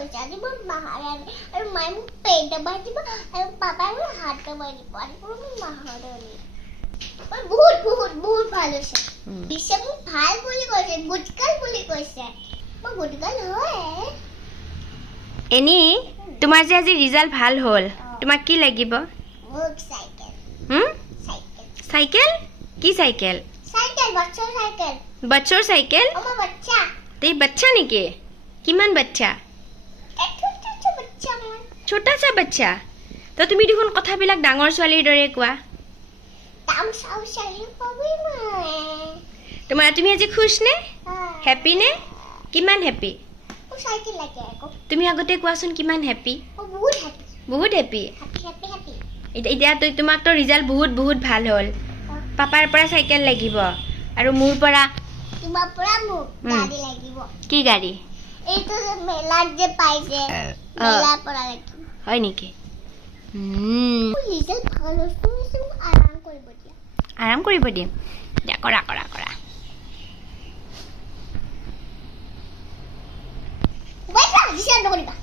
কৈছে আজি মই মাহাৰাণী আৰু মায়ে মোক পেইন ডাবা দিব আৰু পাপাই মোক হাত ডাবা দিব আৰু মই মাহাৰাণী বহুত বহুত বহুত ভাল হৈছে দিছে মোক ভাল বুলি কৈছে গুটকাল বুলি কৈছে মই গুটকাল হয় এনি তোমাৰ যে আজি ৰিজাল্ট ভাল হ'ল তোমাক কি লাগিব মোক চাইকেল চাইকেল সাইকেল কি সাইকেল সাইকেল বাচ্চাৰ সাইকেল बच्चों साइकिल আমার বাচ্চা ते बच्चा नेके किमान बच्चा ছোট বাচ্চা আমার छोटा सा बच्चा तो তুমি দেখোন কথাবিলাক ডাঙৰ ছোৱালীৰ দৰে কোৱা দাম চাও চাই পাবি মই তোমাৰ তুমি আজি খুশ নে হ্যাপি নে কিমান হ্যাপি ও সাইকেল লাগে আকৌ তুমি আগতে কোৱাচোন কিমান হ্যাপি ও বহুত হ্যাপি বহুত হ্যাপি হ্যাপি হ্যাপি এতিয়া তোমাক তো ৰিজাল্ট বহুত বহুত ভাল হ'ল পাপাৰ পৰা সাইকেল লাগিব আৰু মোৰ পৰা তোমাৰ পৰা মোক গাড়ী লাগিব কি গাড়ী এইটো যে মেলাত যে পাইছে মেলাৰ পৰা লাগিব হয় নেকি ৰিজাল্ট ভাল হৈছে আৰাম কৰিব দিয়া আৰাম কৰিব দিম দিয়া কৰা কৰা কৰা বাইবা দিছা নকৰিবা